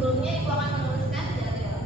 sebelumnya Ibu akan menuliskan dalil.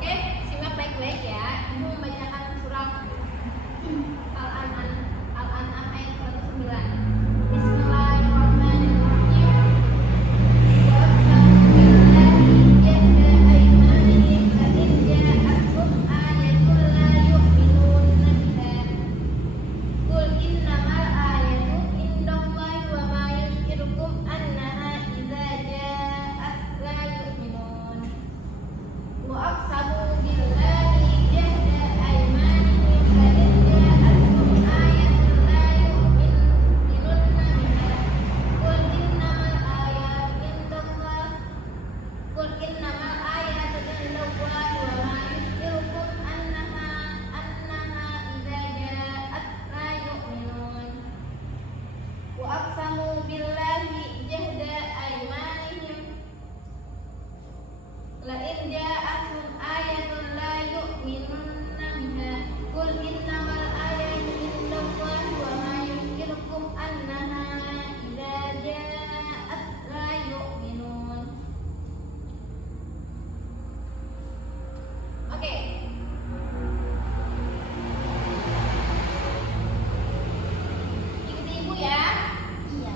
Oke, simak baik-baik ya. Ibu membacakan surah Al-An'am ayat 109. Bismillahirrahmanirrahim. Wa aqsamu billahi jahda aymanihim la in ja'atkum ayatun la yu'minunna biha. Qul innamal ayatu indallahi wa ma yushirukum annaha idza ja'at la yu'minun. Wa aqsamu billahi jahda aymanihim la in ja'atkum ayatun la yu'minunna biha. Qul innamal ayatu indallahi wa ma yushirukum annaha idza ja'at la yu'minun. Wa aqsamu billahi jahda aymanihim la in ja'atkum ayatun la yu'minunna biha. Qul innamal ayatu indallahi wa ma yushirukum annaha idza ja'at la yu'minun. Oke. Ikuti Ibu ya. Iya.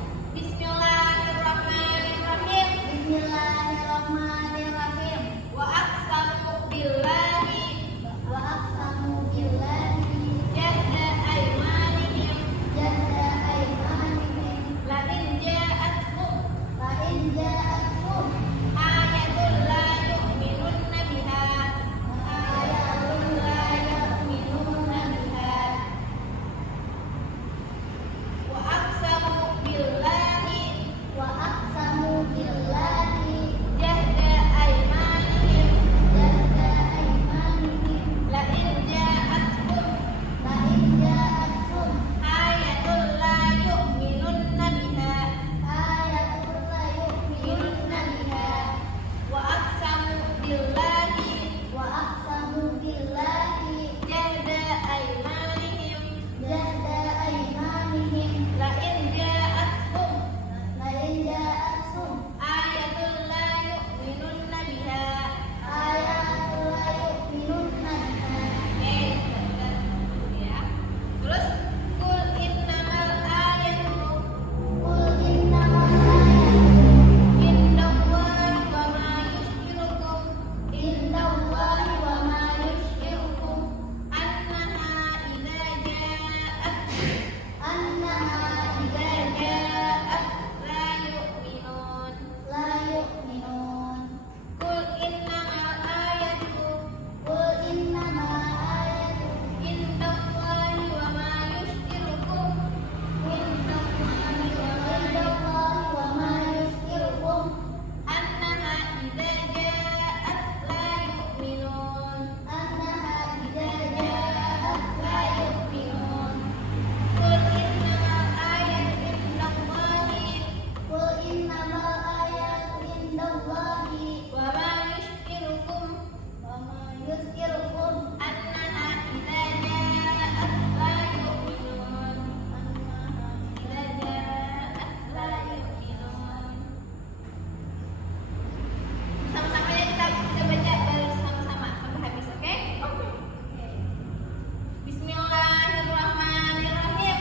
أنها إذا جاءت لا يؤمنون قل إنما الآية عند الله وما يشعركم أنها إذا جاءت لا يؤمنون قل إنما الآية عند الله وما يشعركم أنها إذا جاءت لا يؤمنون Sama-sama ya kita baca dari sama-sama sampai habis, oke? Bismillahirrahmanirrahim.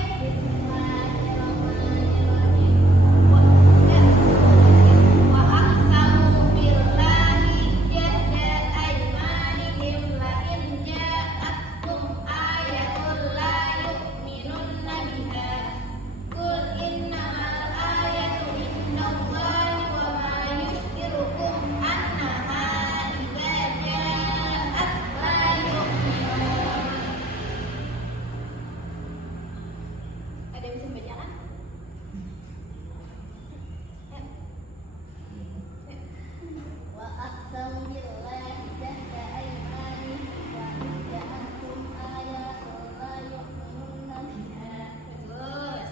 Wa aqsamu billahi jahda aymanihim la in ja'atkum ayatun la yu'minunna biha. Qul innamal ayatu indallahi wa ma yush'irukum annaha idza ja'at la yu'minun. Ada yang bisa baca kan? Bagus.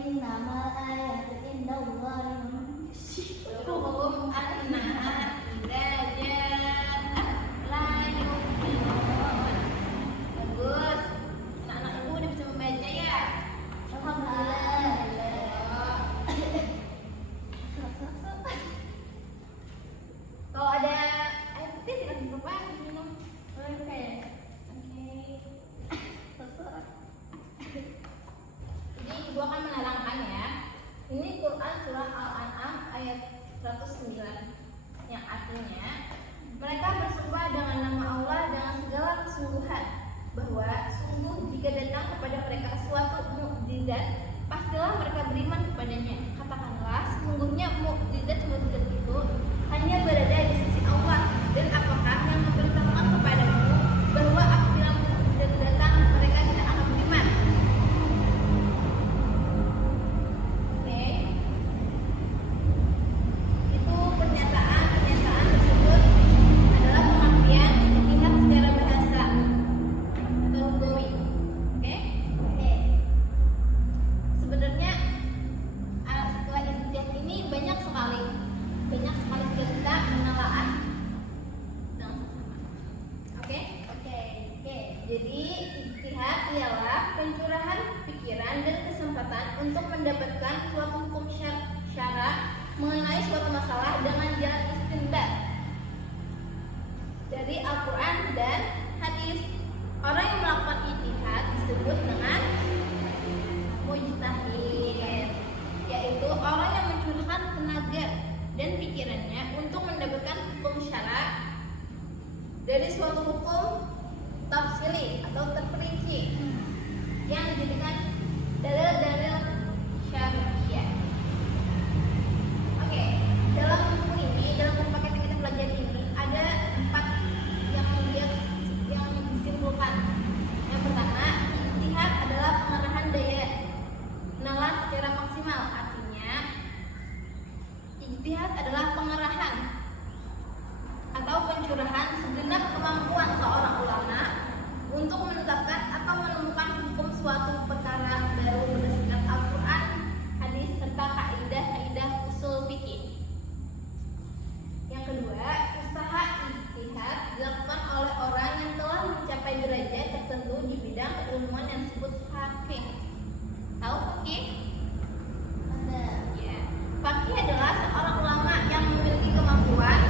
Innamal ayatu indallahi Qul annaha idza ja'at la yu'minun. Bagus. Anak-anak ibu udah bisa membaca ya? Kalau ada air putih tidak apa-apa minum. Oke. Jadi ibu akan menerangkan ya. Ini Quran surah Al-An'am ayat 109 yang artinya mereka bersumpah dengan nama Allah dengan segala kesungguhan bahwa sungguh jika datang kepada mereka suatu mukjizat pastilah mereka beriman kepadanya. Katakanlah sesungguhnya mukjizat itu hanya berada di sisi Allah, dan apakah yang memberitahukan kepadamu bahwa apabila mukjizat datang mereka tidak akan beriman? Oke. Itu pernyataan tersebut adalah pengertian ijtihad secara bahasa atau lugawi. Oke? Sebenarnya setelah ijtihad ini banyak sekali kita menelaah dengan sesama. Oke? Jadi ijtihad ialah pencurahan pikiran dan kesempatan untuk mendapatkan suatu hukum syara mengenai suatu masalah dengan jalan istinbat dari Al-Quran dan hadis. Orang yang melakukan ijtihad disebut dengan mujtahid, yaitu orang yang mencurahkan tenaga dan pikirannya untuk mendapatkan hukum syara dari suatu hukum tafsili atau terperinci yang dijadikan dalil-dalil syariah. Oke, dalam buku ini, dalam buku paket yang kita pelajari ini ada 4 yang disimpulkan. Yang pertama, ijtihad adalah pengerahan daya nalar secara maksimal. Artinya, ijtihad adalah pengerahan atau pencurahan segenap kemampuan seorang ulama untuk menetapkan atau menemukan hukum suatu perkara baru berdasarkan Al-Quran, hadis, serta kaidah-kaidah usul fikih. Yang kedua, usaha ijtihad dilakukan oleh orang yang telah mencapai derajat tertentu di bidang keilmuan yang disebut faqih. Tahu faqih? Ya. Faqih adalah seorang ulama yang memiliki kemampuan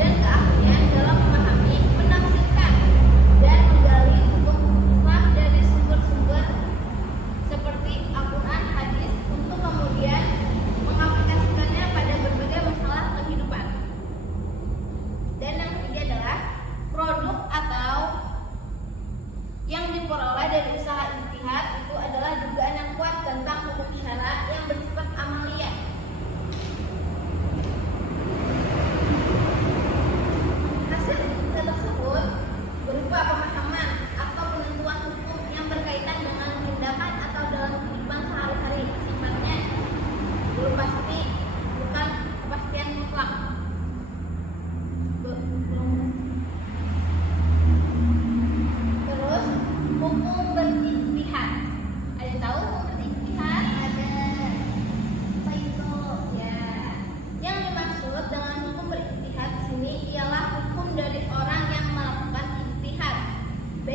dan keahlian dalam memahami, menafsirkan, dan menggali hukum Islam dari sumber-sumber seperti Al-Quran, hadis, untuk kemudian mengaplikasikannya pada berbagai masalah kehidupan. Dan yang ketiga adalah produk atau yang diperoleh dari usaha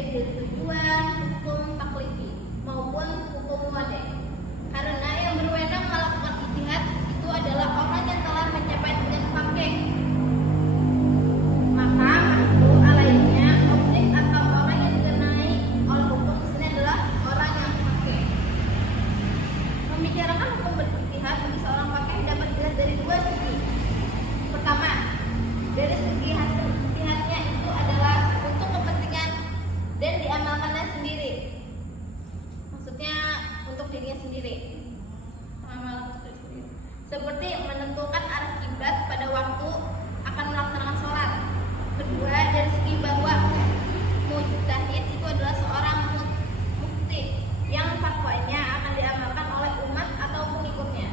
baik dari tujuan, hukum taklifi maupun hukum wadai. Karena yang berwenang melakukan ijtihad itu adalah orang yang telah mencapai tingkat fakih. Maka makhluk lainnya objek atau orang yang dikenai oleh hukum di sini adalah orang yang fakih. Membicarakan hukum berijtihad bagi seorang fakih dapat dilihat dari dua segi. Pertama, dari segi hasil ijtihadnya itu adalah untuk kepentingan dan diamalkannya sendiri. Maksudnya untuk dirinya sendiri. Seperti menentukan arah kiblat pada waktu akan melaksanakan sholat. Kedua, dari segi bahwa mujtahid itu adalah seorang mufti yang fatwanya akan diamalkan oleh umat atau pengikutnya.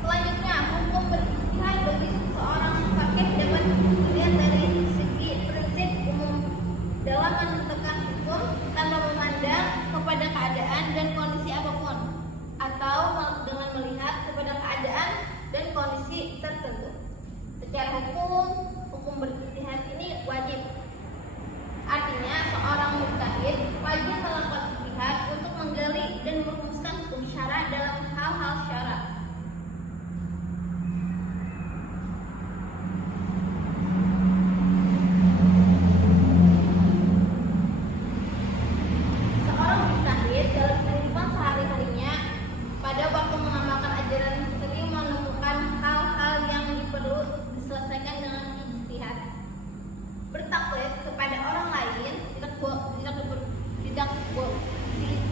Selanjutnya, hukum berijtihad bagi seorang fakih dapat dilihat dari segi prinsip umum dalam menentukan hukum tanpa memandang kepada keadaan dan kondisi apapun, atau dengan melihat kepada keadaan dan kondisi tertentu. Secara hukum berijtihad ini wajib. Artinya seorang mujtahid wajib melakukan ijtihad untuk menggali dan merumuskan hukum syara dalam hal-hal syara. Seorang mujtahid dalam kehidupan sehari-harinya pada waktu mengamalkan ajaran sering menemukan hal-hal yang perlu diselesaikan dengan ijtihad. Bertaklid kepada orang lain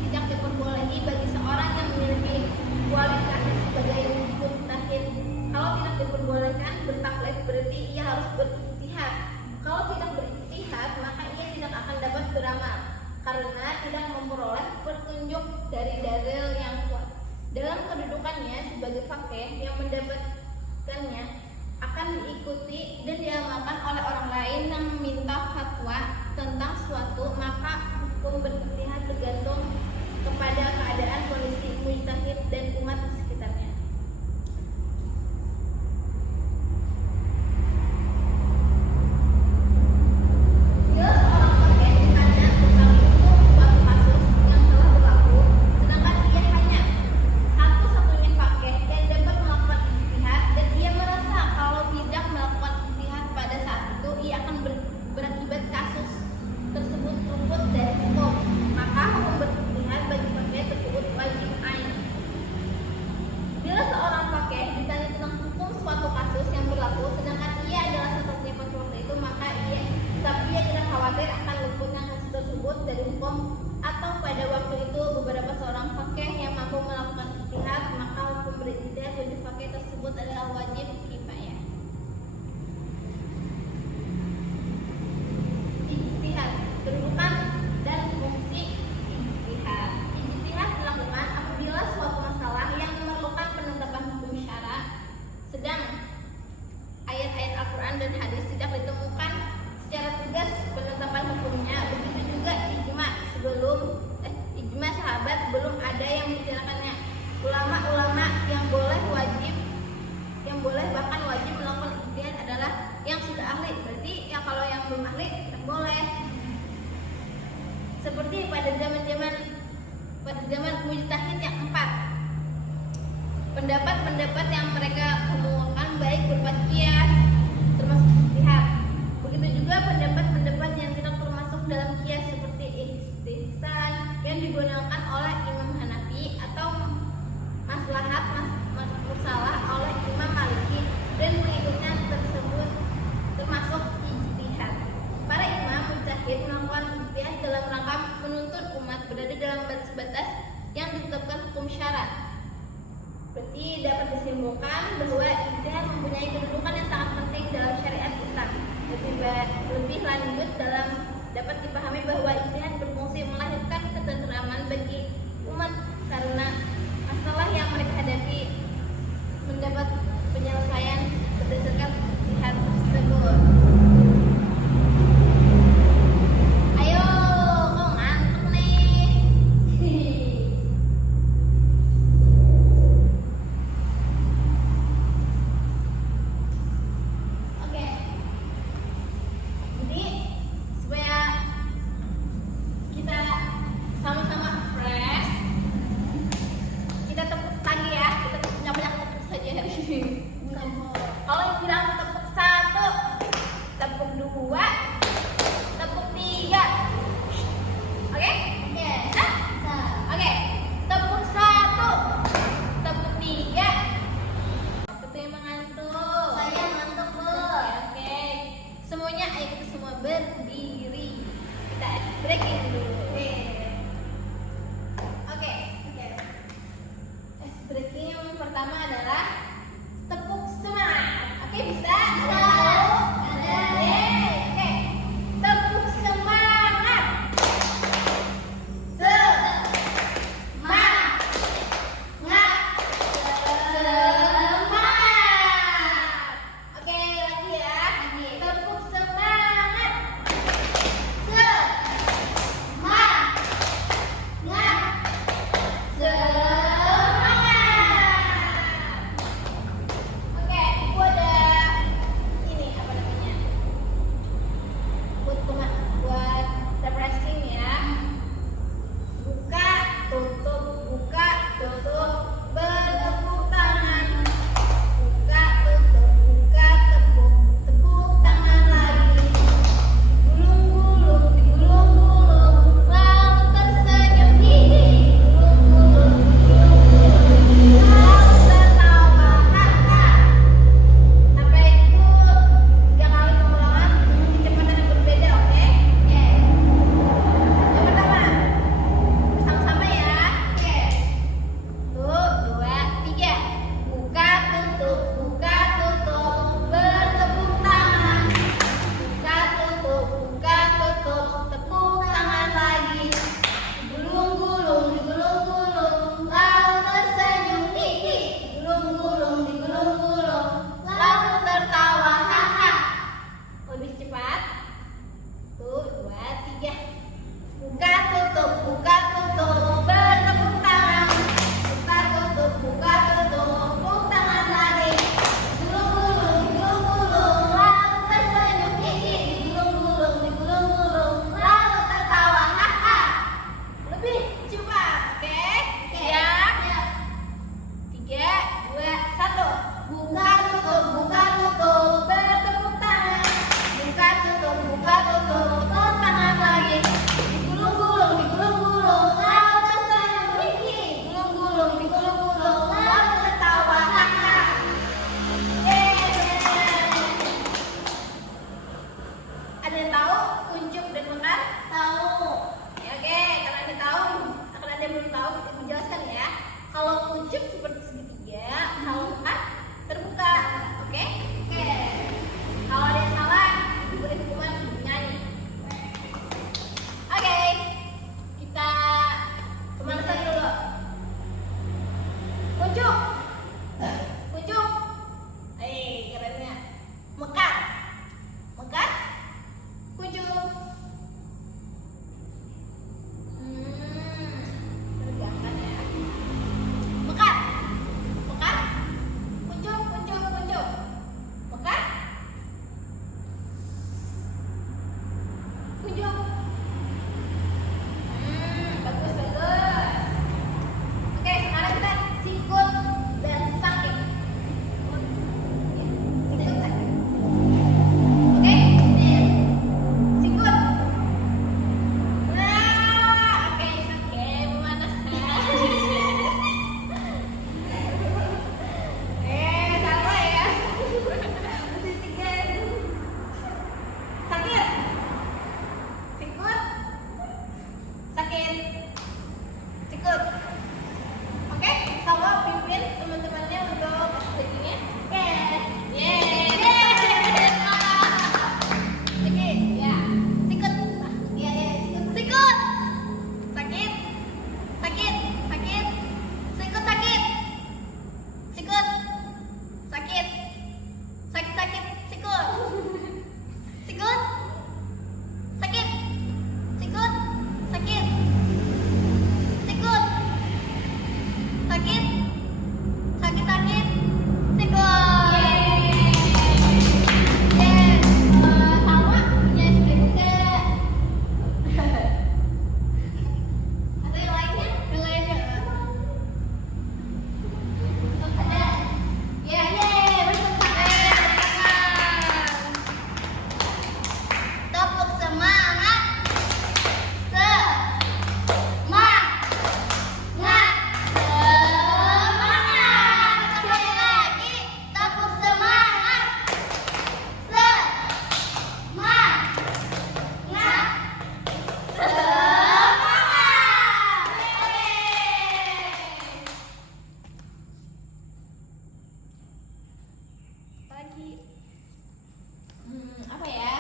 tidak diperbolehi bagi seorang yang memiliki kualitasnya sebagai mujtahid. Kalau tidak diperbolehkan bertaklid berarti ia harus berijtihad. Kalau tidak berijtihad maka ia tidak akan dapat beramal karena tidak memperoleh petunjuk dari dalil yang kuat. Dalam kedudukannya sebagai fakih yang mendapatkannya akan diikuti dan diamalkan oleh orang lain yang meminta fatwa tentang suatu, maka hukum berijtihad tergantung kepada keadaan kondisi mujtahid dan umat di sekitarnya. Bila seorang fakih ditanya tentang hukum suatu kasus yang telah berlaku, sedangkan ia hanya satu-satunya fakih yang dapat melakukan ijtihad dan ia merasa kalau tidak melakukan ijtihad pada saat itu ia akan berakibat kasus tersebut luput dari hukum, maka hukum berijtihad bagi fakih tersebut wajib ain. Bila seorang fakih ditanya tentang hukum suatu kasus yang berlaku sedangkan ia adalah satu-satunya fakih waktu itu, maka ia tidak khawatir akan luputnya kasus tersebut dari hukum, atau pada waktu itu beberapa seorang fakih yang mampu melakukan ijtihad, maka hukum berijtihad bagi fakih tersebut adalah wajib kifayah. Ijtihad, kedudukan dan fungsi ijtihad. Ijtihad dilakukan apabila suatu masalah yang memerlukan penetapan hukum syara, sedang ayat-ayat Al-Quran dan hadis tidak ditemukan secara tegas penetapan hukumnya. Begitu juga ijma sahabat belum ada yang membicarakannya. Ulama-ulama yang boleh bahkan wajib melakukan ijtihad adalah yang sudah ahli. Berarti ya kalau yang belum ahli tidak boleh. Seperti pada zaman mujtahid yang 4, pendapat-pendapat yang mereka kemukakan baik berupa qiyas termasuk ijtihad. Begitu juga pendapat-pendapat yang tidak termasuk dalam qiyas seperti istihsan yang digunakan oleh Imam Hanafi atau maslahat musalah oleh Imam Maliki dan pengikutnya tersebut termasuk ijtihad. Para imam mujtahid melakukan ijtihad dalam rangka menuntut umat berada dalam batas-batas yang ditetapkan hukum syara. Berarti dapat disimpulkan bahwa ijtihad mempunyai kedudukan yang sangat penting dalam syariat Islam. Lebih lanjut dapat dipahami bahwa ijtihad berfungsi melahirkan ketenteraman bagi umat karena masalah yang mereka hadapi mendapat penyelesaian berdasarkan ijtihad tersebut. Ayo, kok ngantuk nih? Oke. Jadi supaya breaking dulu. Oke. Ice breaking yang pertama adalah tepuk semangat. Oke, bisa? Bisa. Ada. Yeay. Oke. Tepuk semangat. Oke, lagi ya. Tepuk semangat. Semangat. Lagi apa ya?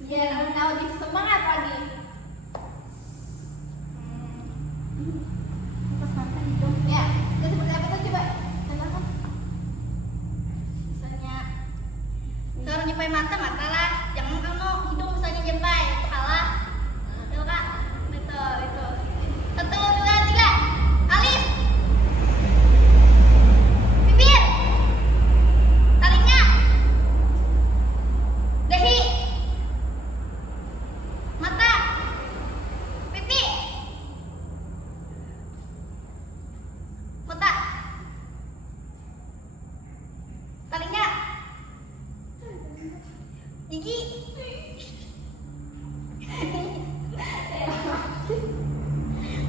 Biar Alina lebih semangat lagi. Pas makan hidung. Ya, itu seperti apa tuh coba? Contohkan. Misalnya Kalau nyampai mata lah. Jangan kamu hidung misalnya nyampai. Salah. Tuh kak. Betul itu. 1, 2, 3. Alis. Bibir. Telinga. Dahi. Mata. Pipi. Mata. Telinga. Gigi.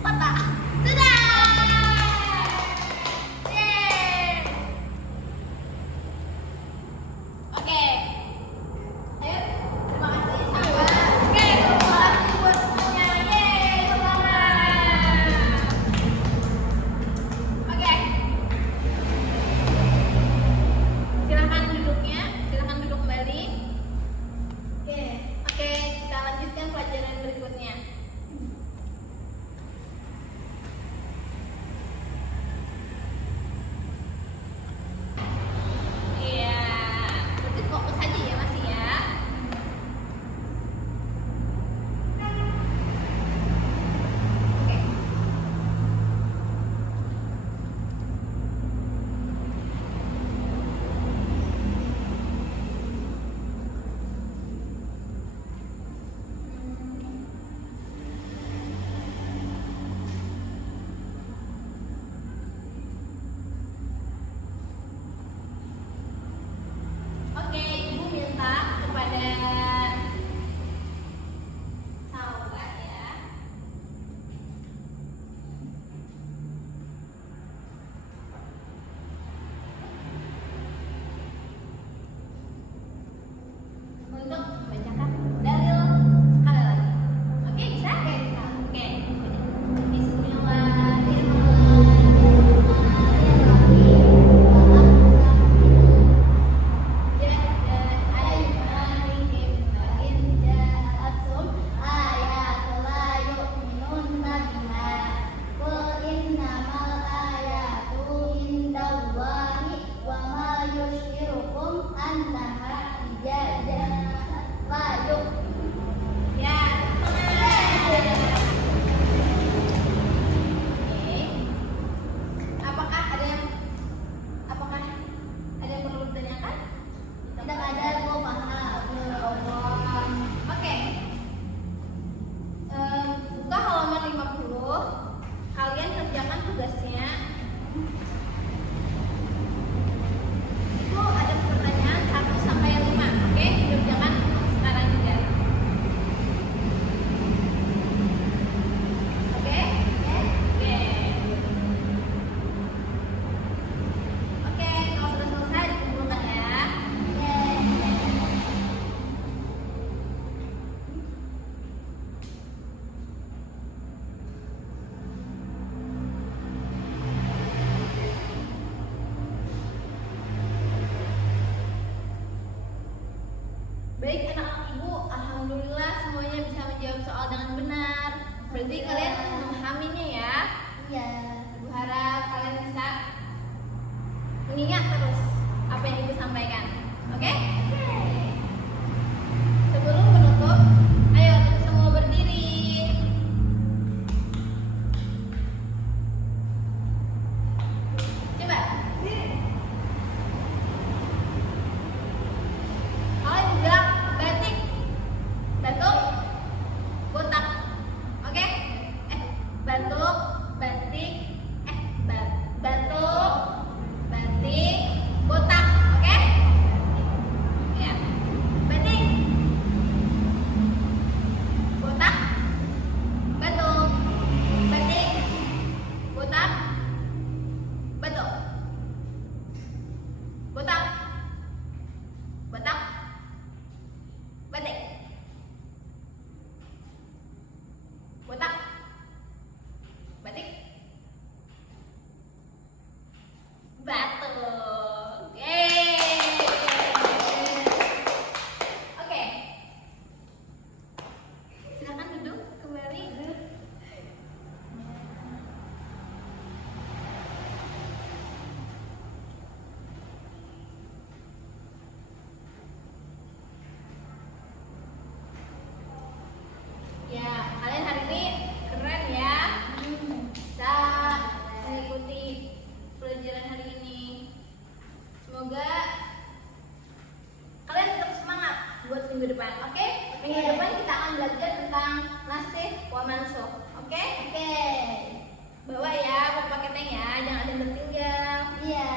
Mata. Sudah. Yeay. oke. Ayo, terima kasih sama. Oke, terima kasih buat semuanya. Yeay, selamat. Oke. Silahkan duduknya, silahkan duduk kembali. Oke, kita lanjutkan pelajaran berikutnya. Iya, berarti fokus aja ya masih ya. Oke. Oke, Ibu minta kepada Salwa ya. Untuk membacakan dalil sekali lagi. Oke, bisa? Oke. Ya, oke. Apakah ada yang perlu ditanyakan? Tidak ada kok paham. Oke. Buka halaman 50. Kalian kerjakan tugasnya. Itu ada pertanyaan 1 sampai 5. Oke, kerjakan sekarang juga. Oke? Oke. Oke, kalau sudah selesai dikumpulkan ya. Baik anak-anak Ibu, alhamdulillah semuanya bisa menjawab soal dengan benar. Berarti kalian memahaminya ya. Iya. Ibu harap kalian bisa mengingat terus apa yang Ibu sampaikan. Oke? Sebelum menutup, ayo kita semua berdiri. Coba. Kalian gerak batik, batuk, botak. Oke? botak, batik, batuk. Yeay. Oke. Silakan duduk kembali. Ya, kalian hari ini keren ya. Bisa mengikuti pelajaran hari ini. Semoga kalian tetap semangat buat minggu depan, oke? Minggu depan kita akan belajar tentang nasib wa mansukh, oke? Oke. Bawa ya buku paketnya ya, jangan ada yang tertinggal. Iya.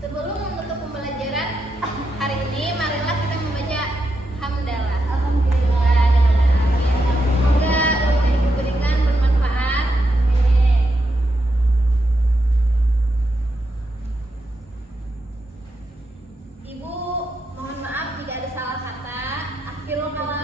Sebelum menutup pembelajaran hari ini, marilah kita membaca hamdalah. Alhamdulillah. Semoga ilmu yang diberikan bermanfaat. Ibu, mohon maaf jika ada salah kata. Akhirul kalam.